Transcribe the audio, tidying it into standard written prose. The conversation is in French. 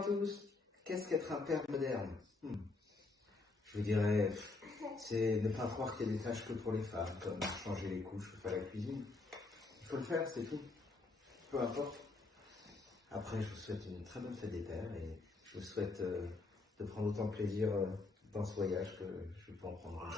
à tous. Qu'est-ce qu'être un père moderne? Je vous dirais, c'est ne pas croire qu'il y a des tâches que pour les femmes, comme changer les couches ou faire la cuisine. Il faut le faire, c'est tout. Peu importe. Après, je vous souhaite une très bonne fête des pères et je vous souhaite de prendre autant de plaisir dans ce voyage que je peux en prendre.